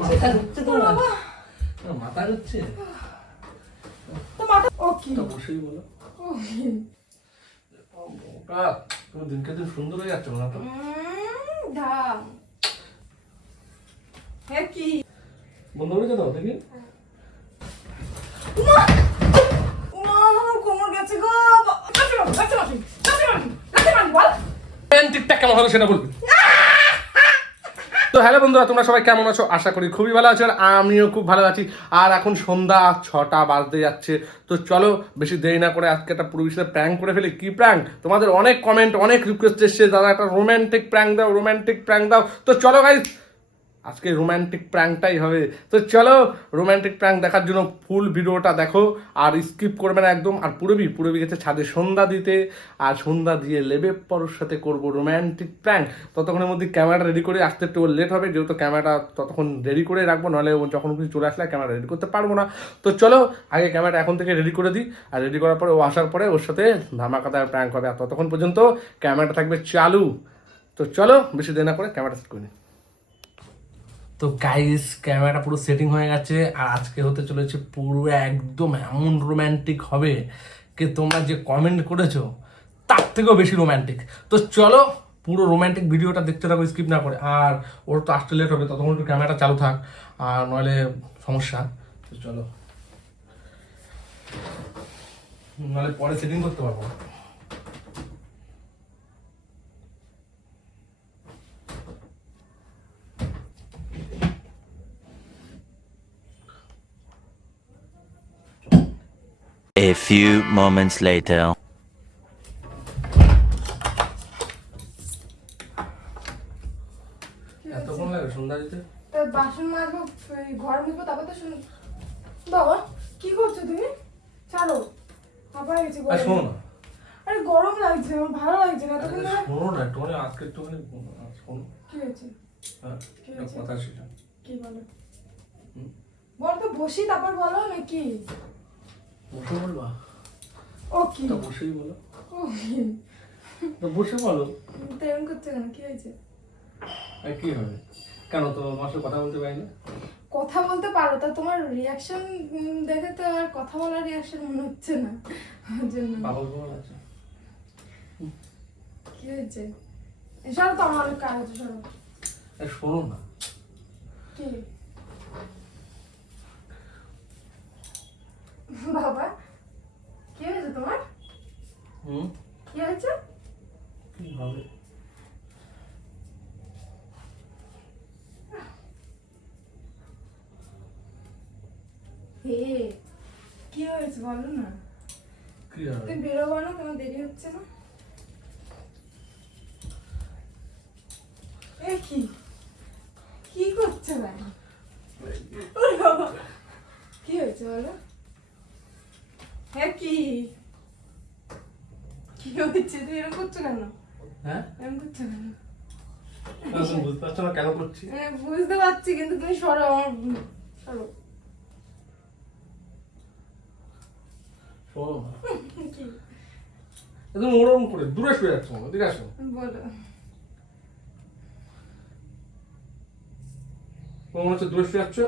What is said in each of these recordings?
মাথা ঘুরছে বাবা, মাথা ঘুরছে তো মাথা ও কি? তো বসেই বলো? ওটা তুমি দিনকে দিন সুন্দর হয়ে যাচ্ছে না তো। ঢাং। হ্যাঁ কি? বন্ধ করে দাও দেখি। বল। কেমন হলো সেটা বলবি। তো হ্যালো বন্ধুরা, তোমরা সবাই কেমন আছো? আশা করি খুবই ভালো আছো আর আমিও খুব ভালো আছি। আর এখন সন্ধ্যা ছটা বাজতে যাচ্ছে। তো চলো, বেশি দেরি না করে আজকে একটা পুরো বিষয়ে প্র্যাঙ্ক করে ফেলি। কি প্র্যাঙ্ক তোমাদের অনেক কমেন্ট অনেক রিকোয়েস্ট এসছে। দাদা একটা রোম্যান্টিক প্র্যাঙ্ক দাও রোম্যান্টিক প্র্যাঙ্ক দাও। তো চলো গাইজ আজকে রোম্যান্টিক প্র্যাঙ্কটাই হবে। তো চলো রোমান্টিক প্র্যাঙ্ক দেখার জন্য ফুল ভিডিওটা দেখো, আর স্কিপ করবে না একদম। আর পুরবি পুরবি গেছে ছাদে সন্ধ্যা দিতে, আর সন্ধ্যা দিয়ে লেবে পরোর সাথে করব রোমান্টিক প্র্যাঙ্ক ততক্ষণের মধ্যে ক্যামেরাটা রেডি করে আসতে একটু লেট হবে, যেহেতু ক্যামেরাটা ততক্ষণ রেডি করে রাখব, নাহলে যখন কিছু চলে আসলে ক্যামেরা রেডি করতে পারব না। তো চলো, আগে ক্যামেরাটা এখন থেকে রেডি করে দিই। আর রেডি করার পরে ও আসার পরে ওর সাথে ধামাকাদার প্র্যাঙ্ক হবে। আর ততক্ষণ পর্যন্ত ক্যামেরাটা থাকবে চালু। তো চলো, বেশি দেরি না করে ক্যামেরাটা সেট করে নিই তো গাইস ক্যামেরাটা পুরো সেটিং হয়ে গেছে, আর আজকে হতে চলেছে পুরো একদম এমন রোম্যান্টিক হবে কি তোমরা যে কমেন্ট করেছ, তার থেকেও বেশি রোম্যান্টিক তো চলো, পুরো রোম্যান্টিক ভিডিওটা দেখতে থাকো স্কিপ না করে। আর ওর তো আসতে লেট হবে, ততক্ষণ একটু ক্যামেরাটা চালু থাক, আর নইলে সমস্যা। তো চলো। নাহলে পরে সেটিং করতে পারব। A few moments later. এতক্ষণ লাগে সন্ধ্যা দিতে? তা বাসন মাজবো এই ঘর মুছবো তারপর তো শুন। বাবা কি করছ তুমি? ছাড়ো আবার গেছি আর শোনো না। আরে গরম লাগছে আমার ভালো লাগছে না আরে শোনো না একটুখানি আজকে একটুখানি শোনো। কি হয়েছে? হ্যাঁ? কথা সেটা। কি বলো? বল তো বসি তারপর বলো নাকি? বসে বলবা ও কি? তো বসেই বলো। তো বসে বলো। তো এরকম করছ কেন? কি হয়েছে? আর কি হবে? কেন তো আমার সাথে কথা বলতে পারি না? কথা বলতে পারো তা তোমার রিয়াকশন দেখে তো আর কথা বলার রিয়াকশন মনে হচ্ছে না। ওর জন্য। পাগল পাগল আছে। কি হয়েছে? সরো তো আমার অনেক কাজ আছে শোনো না কি বাবা কি হয়েছে তোমার হুম কি হয়েছে কি হবে হে কি হয়েছে বলো না। কি হবে তুমি বেরোবো না তোমার দেরি হচ্ছে না। এ কি? কি করছ ভাই? কি হয়েছে বলো? হ্যাঁ কি? কি হয়েছে? তুমি এরকম করছ কেন? হ্যাঁ? এরকম করছ কেন? বুঝতে পারছ না কেন করছি। হ্যাঁ, বুঝতে পারছি কিন্তু তুমি সরো আমার সরো। কি একদম ওরম করে দূরে শুয়ে যাচ্ছ ঠিক আছে বলো। মনে হচ্ছে দূরে শুয়ে যাচ্ছ।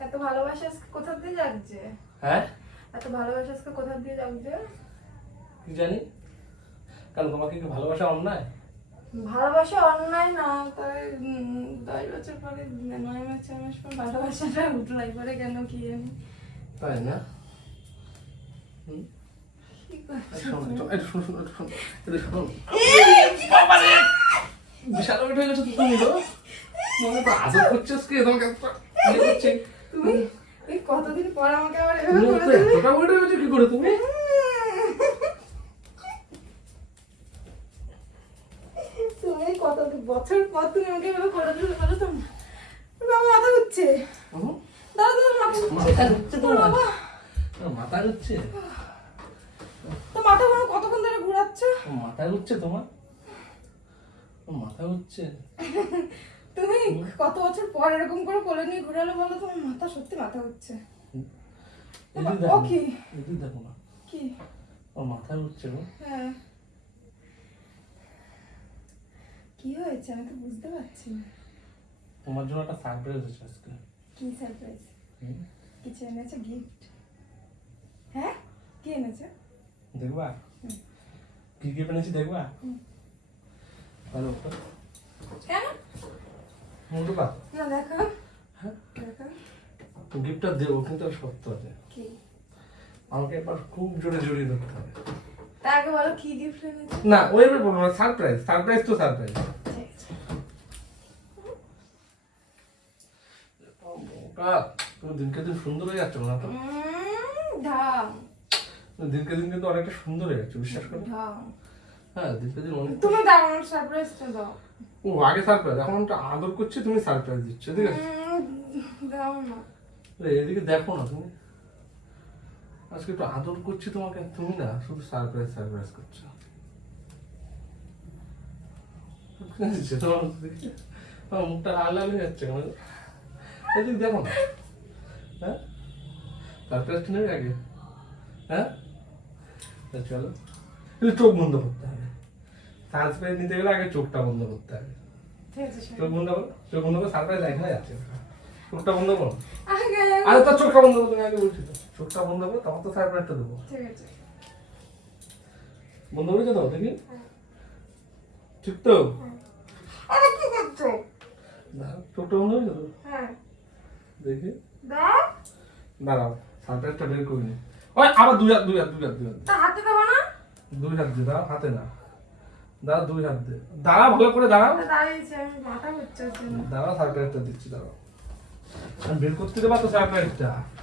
এত ভালোবাসা আজকে কোথা দিয়ে যাচ্ছে হ্যাঁ? এত ভালোবাসা আজকে কোথা দিয়ে যাচ্ছে কি জানি? কারণ তোমাকে কি ভালোবাসা অন্যায়? ভালোবাসা অন্যায় না তাই দশ বছর পরে নয় মাস ছয় মাস পর ভালোবাসাটা উঠল একবারে কেন কি জানি। তাই না? বিশাল ওয়েট হয়ে গেছে তুমি। মনে তো তোমাকে ইয়ে। তুমি কতদিন পর আমাকে আবার এভাবে করে দিলে? কি করে তুমি? তুমি কত বছর পর তুমি আমাকে এভাবে করে দিলে বলো তো বাবা মাথা হুম? দাদা তোমার মাথা তোমার? বাবা মাথা ঘুরছে? তো মাথা কতক্ষণ ধরে ঘুরাচ্ছ মাথা ঘুরছে তোমার? মাথা ঘুরছে? তুমি কত বছর পর এরকম করে কোলে নিয়ে ঘুরালে বলো তোমার মাথা সত্যি মাথা হচ্ছে ও কি? দেখো না। কি তোমার মাথা গো। হ্যাঁ কি হয়েছে? আমি তো বুঝতে পারছি না। তোমার জন্য একটা সারপ্রাইজ আছে আজকে। কি সারপ্রাইজ কিছু এনেছে? গিফট হ্যাঁ? কি এনেছে? দেখবা। কি কি পেনেছি দেখবা। ভালো কেন? পা। না দেখো। হ্যাঁ? দেখো। গিফটটা দেবো কিন্তু সত্য আছে। কি? আমাকে একবার খুব জোরে জড়িয়ে ধরতে হবে। আগে বলো কি গিফট এনেছে না বলব না সারপ্রাইজ সারপ্রাইজ তো সারপ্রাইজ আছে তুমি দিনকে দিন সুন্দর হয়ে যাচ্ছ না তো। দিনকে দিন কিন্তু অনেকটা সুন্দর হয়ে যাচ্ছে বিশ্বাস করো। হ্যাঁ দিনকে দিন অনেক তুমি দাও আমার সারপ্রাইজটা দাও। ও আগে সারপ্রাইজ এখন একটা আদর করছে তুমি সারপ্রাইজ দিচ্ছ ঠিক আছে? দাও না। এদিকে দেখো না তুমি। আজকে একটু আদর করছি তোমাকে। তুমি না শুধু সারপ্রাইজ সারপ্রাইজ করছ। তোমার আমার মুখটা লাল লাল হয়ে যাচ্ছে কেন? এদিকে দেখো না। হ্যাঁ? সারপ্রাইজটা নেবে আগে? হ্যাঁ? চলো। চোখ বন্ধ করতে হবে। সারপ্রাইজ নিতে গেলে আগে চোখটা বন্ধ করতে হবে। ঠিক আছে চোখ বন্ধ করো চোখ বন্ধ করে সারপ্রাইজ এখানে যাচ্ছে। চোখটা বন্ধ করো। আরে তোর চোখটা বন্ধ করো তুমি আগে বলছি। তো। চোখটা বন্ধ করো তখন তো সারপ্রাইজটা দেবো। ঠিক আছে। বন্ধ করেছ তো দেখি। ঠিক তো? আরে কি করছ? দাঁড়াও, চোখটা বন্ধ করেছ তো হ্যাঁ। দেখি। দাও। দাঁড়াও বের করিনি ওই আবার দুই হাত দুই হাত দুই হাত দুই হাত। হাতে দেবো না? দুই হাত দিয়ে হাতে না। দাঁড়া দুই হাত দিয়ে দাঁড়া ভালো করে দাঁড়াও। দাঁড়িয়েছি আমি মাথা দিচ্ছি দাঁড়াও। আমি বের করতে দেবা তো ও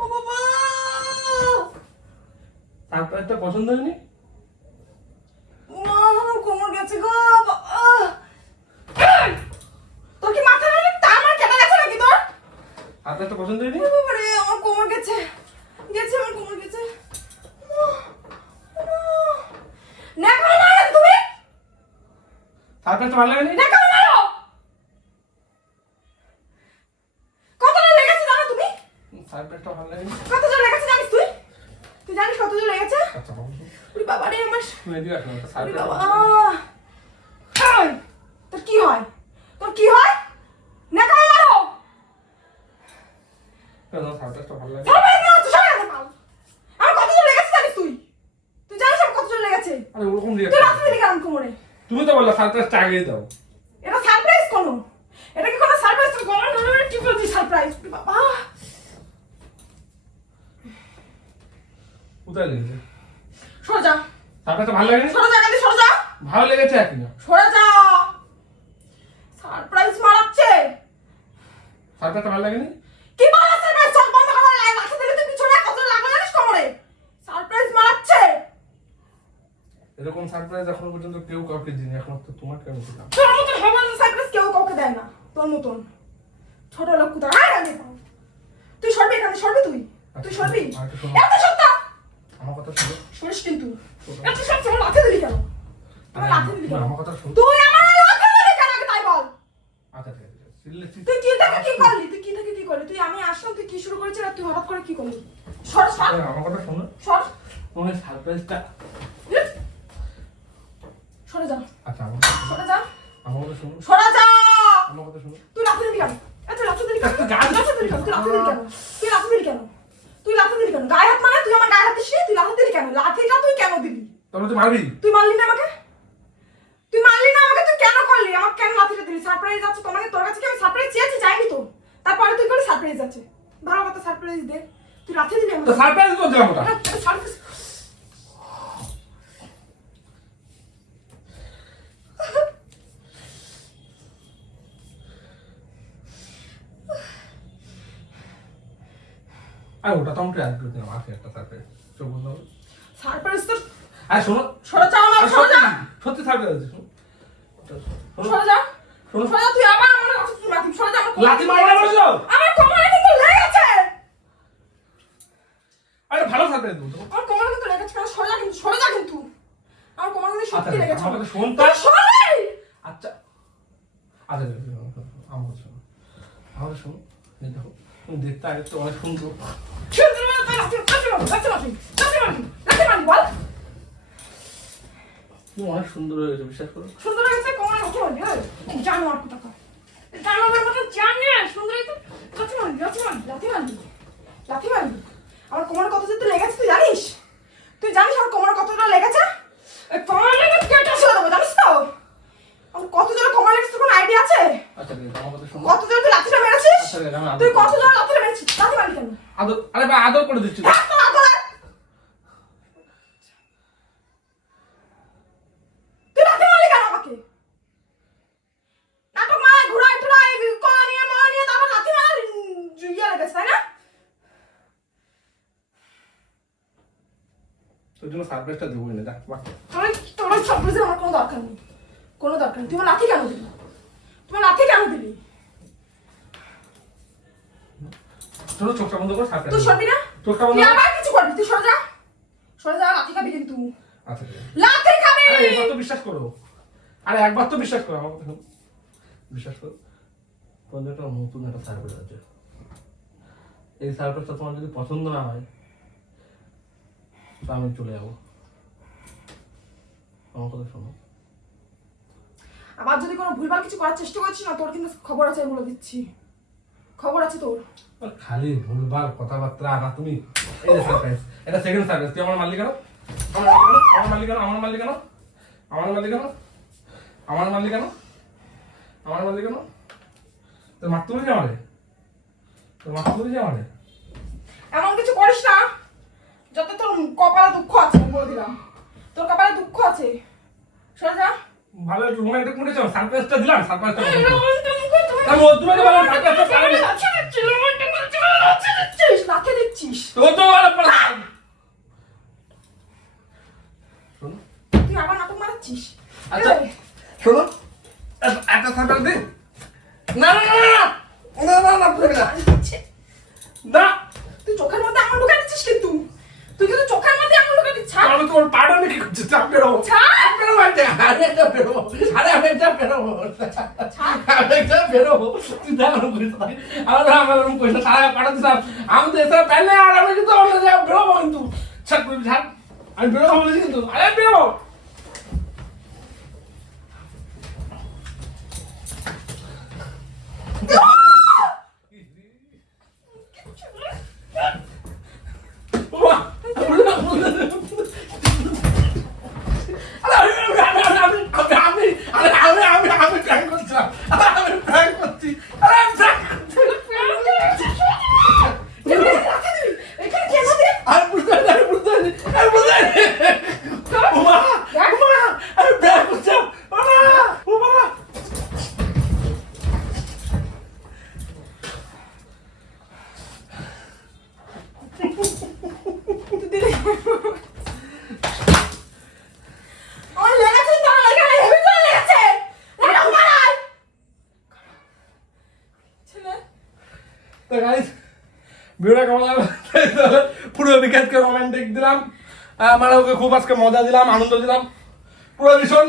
বাবা! সারপ্রাইজটা পছন্দ হয়নি? মা আমার কোমর গেছে গো! তোর কি মাথা নেই তা আমার কেটে গেছে নাকি তোর? সারপ্রাইজটা পছন্দ হয়নি? ও আমার কোমর গেছে। গেছে আমার কোমর গেছে। মারো তুমি? সারপ্রাইজটা ভালো লাগেনি? নেকাল মারো কতটা লেগেছে জানো তুমি ভালো কতটা লেগেছে জানিস তুই? তুই জানিস কতটা লেগেছে? আচ্ছা বাবু ওরে বাবা রে আমার। তুমি এদিকে আসো না ওরে সারপ্রাইজ বাবা এই, তোর কি হয়? তোর কি হয়? মারো ভালো লাগে না তুই তুই? তুই জানিস আমার কতটা লেগেছে? আরে ওরকম তুই রিয়াকশন রাত্রে দিলি কেন কোমরে। তুমি তো বললে সারপ্রাইজটা আগেই দাও। এটা সারপ্রাইজ কোনো। এটা কি কোনো সারপ্রাইজ? তোর কোমরে ধরে কি বলছিস সারপ্রাইজ? বাবা। কোথায় লেগেছে? সরে যা। সারপ্রাইজটা ভালো লাগেনি? সরে যা কালি সরে যা। ভালো লেগেছে একই না? সরে যা। সারপ্রাইজ মারাচ্ছে। সারপ্রাইজটা ভালো লাগেনি? কি বলা সারপ্রাইজ? চল বন্ধ করা লাগে লাঠি তুই পিছনে কত লাগল জানিস কোমরে সারপ্রাইজ মারাচ্ছে। এরকম সারপ্রাইজ এখনও পর্যন্ত কেউ কাউকে দিনি এখন তো তোমার কেন দিলাম। তোর মতন হবে না সারপ্রাইজ কেউ কাউকে দেয় না। তোর মতন। ছোট লোক কোথায়? তুই সরবি এখানে সরবি তুই? তুই সরবি। এত সত্তা আমার কথা শোনো। সরিস কিন্তু। এত সব সময় লাথি দিলি কেন? আমার লাথি দিলি কেন? আমার কথা শোনো। তুই আমার লাথি দিলি কেন আগে তাই বল। আচ্ছা ঠিক আছে চিল্লে চিল্লে- তুই কি থেকে কি করলি? তুই কি থেকে কি করলি? তুই আমি আসলাম তুই কি শুরু করেছিস আর তুই হঠাৎ করে কি করলি? সর সর আমার কথা শোনো। সর তোমার সারপ্রাইজটা সরে যা। আচ্ছা। সরে যা। আমার কথা শোনো। সরে যা। আমার কথা শোনো। তুই লাথি দিলি কেন? এ, তুই লাথি দিলি কেন? তুই লাথি দিলি কেন? তুই লাথি দিলি কেন? তুই লাথি দিলি কেন? গায়ে হাত মানে তুই আমার গায়ে হাত দিসনি তুই লাথি দিলি কেন? লাঠিটা তুই কেন দিলি? তাহলে তুই মারবি? তুই মারলি না আমাকে? তুই মারলি না আমাকে? তুই কেন করলি? আমাকে কেন লাথিটা দিলি? সারপ্রাইজ আছে তোমাকে? তোর কাছে কি আমি সারপ্রাইজ চেয়েছি? চাইনি তো। তারপরে তুই করে সারপ্রাইজ আছে। ভালো কথা সারপ্রাইজ দে। তুই লাথি দিলি তো আমাকে সারপ্রাইজ তো দেবো না সারপ্রাইজ আর ওটা তো আমাকে অ্যাড করে দিলাম আছে একটা সারপ্রাইজ চোখ বন্ধ। সারপ্রাইজ তো আর শোনো সরে যাও না সরে সত্যি সারপ্রাইজ আছে শোনো সরে যা শোনো সরে তুই আবার আমার কাছে তুই লাঠি সরে যা আমার কোমরে লাথি মারবো না বলেছ আমার কোমরে কিন্তু লেগেছে আরে ভালো সারপ্রাইজ তো আমার কোমরে কিন্তু লেগেছে কেন সরে যা কিন্তু সরে যা কিন্তু আমার কোমরে কিন্তু আচ্ছা সত্যি লেগেছে আমার কথা শোন তো সরে আচ্ছা আচ্ছা আছে, আমার শোনো আমার শোনো দেখো দেখতে আগে তো অনেক সুন্দর অনেক সুন্দর হয়ে গেছে বিশ্বাস করো। সুন্দর হয়েছে কোমরে জানোয়ার মতো জানে সুন্দর হয়েছে। লাথি মারবি লাথি মারবি লাথি মারবি লাথি মারবি। আমার কোমরে কত যেতে লেগেছে তুই জানিস? তুই জানিস আমার কোমরে কতটা লেগেছে? কোমরে কেটে ছেড়ে দেবো জানিস তো? আমার কত আইডিয়া আছে? আচ্ছা আমার কথা শোনো। কত জোরে তুই লাথিটা মেরেছিস? আচ্ছা, তুই করব। কত জোরে লাথিটা মেরেছিস? লাথি মারলি কেন? আদর আরে ভাই আদর করে ইয়ে তোর জন্য সারপ্রাইজটা দেবোই না দেখ তোর তোর সারপ্রাইজের আমার কোনো দরকার নেই। কোনো দরকার নেই। তুই আমার লাথি কেন তোমার লাথি কেন দিলি চলো চোখটা বন্ধ করে তুই সরবি না। চোখটা বন্ধ তুই কর। কিছু করবি? তুই সরে যা। সরে যা লাথি খাবি কিন্তু। আচ্ছা লাথি খাবি! আরে একবার তো বিশ্বাস করো। আরে একবার তো বিশ্বাস করো আমার কথা বিশ্বাস করো। তোমাদের একটা নতুন একটা সার্ভিস আছে। এই সার্ভিসটা তোমার যদি পছন্দ না হয় তা আমি চলে যাব। আমার কথা শোনো। আবার যদি কোনো ভুলভাল কিছু করার চেষ্টা করছিস না তোর কিন্তু খবর আছে বলে দিচ্ছি। খবর আছে তোর। খালি ভুলভাল কথাবার্তা না তুমি এটা সেকেন্ড সারপ্রাইজ তুই আমার মালিক কেন আমার মালিক কেন আমার মালিক কেন আমার মালিক কেন আমার মালিক কেন আমার মালিক কেন তোর মারতে বলেছি আমারে? তোর মারতে বলেছি আমারে? এমন কিছু করিস না যত তোর কপালে দুঃখ আছে বলে দিলাম। তোর কপালে দুঃখ আছে। সরে যা। ভালো একটু রোমান্টিক মুডে চল সারপ্রাইজটা দিলাম সারপ্রাইজটা আমি সারপ্রাইজটা তোর তো ভালো পড়া তুই আবার নাটক মারাচ্ছিস? আচ্ছা শোনো। একটা- সারপ্রাইজ দে না না না না না। না না না না তুই চোখের মধ্যে আঙুল ঢুকাই দিচ্ছিস কিন্তু। তুই কিন্তু চোখের মধ্যে আঙুল ঢুকাই দিচ্ছিস ছাড়। আমি তোর পাড়ানি কি করছিস চাপ বেরোবো ছাড়। চাপ বেরোবো একটা আরে একটা বেরোবো আরে আমি একটা বেরোবো আমি একটা বেরোবো তুই দেখ আমি করিস না। আমার আমার আমি পয়সা সারা পাঠাতে চাপ আমি তো এসব পেলে আর আমি কিন্তু অন্য জায়গায় বেরোবো কিন্তু ছাড় তুই ছাড় আমি বেরোবো বলেছি কিন্তু আরে বেরোবো বাবা, ハハハハ! ভিডিওটা কেমন লাগল পুরো বিকাশকে রোমান্টিক দিলাম। মানে ওকে খুব আজকে মজা দিলাম আনন্দ দিলাম। পুরো ভীষণ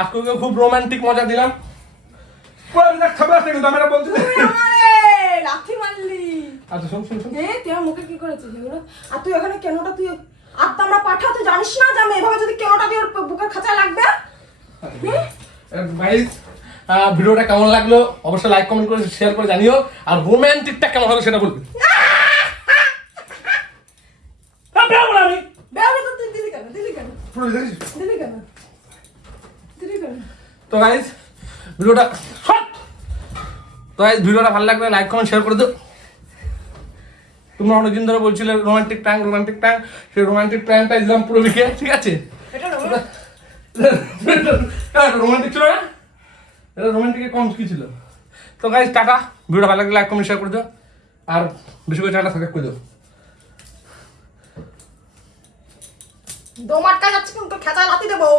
আজকে ওকে খুব রোমান্টিক মজা দিলাম। পুরো বিকাশ কিন্তু আমি এটা বলছি লাথি মারলি। আচ্ছা শোন শোন শোন। এ, তুই মুখে কি করেছিস এগুলো? আর তুই ওখানে কেনটা তুই আত্মা আমরা পাঠা তুই জানিস না যে আমি এভাবে যদি কেনটা দিয়ে ওর বুকের খাঁচায় লাগবে? গাইস ভিডিওটা কেমন লাগল? অবশ্যই লাইক কমেন্ট করে শেয়ার করে জানিও। আর রোমান্টিকটা কেমন হলো সেটা বলবে। হ্যাঁ, তো তুই দিলি কেন? দিলি কেন? পুরো দেখেছিস? দিলি কেন? দিলি কেন? তো গাইজ ভিডিওটা শট তো গাইজ ভিডিওটা ভালো লাগলে লাইক কমেন্ট শেয়ার করে দিও। তোমরা অনেকদিন ধরে বলছিলে রোমান্টিক প্র্যাঙ্ক রোমান্টিক প্র্যাঙ্ক সেই রোমান্টিক প্র্যাঙ্কটা দিলাম পুরো বিকে ঠিক আছে? এটা রোমান্টিক ছিল না? এটা রোমান্টিকে কম কি ছিল। তো গাইজ টাটা। ভিডিও ভালো লাগলে লাইক কমেন্ট শেয়ার করে দিও। আর বেশি করে টাটা সাবস্ক্রাইব করে দিও। দম আটকা যাচ্ছে কিন্তু তোর লাতি দেবো।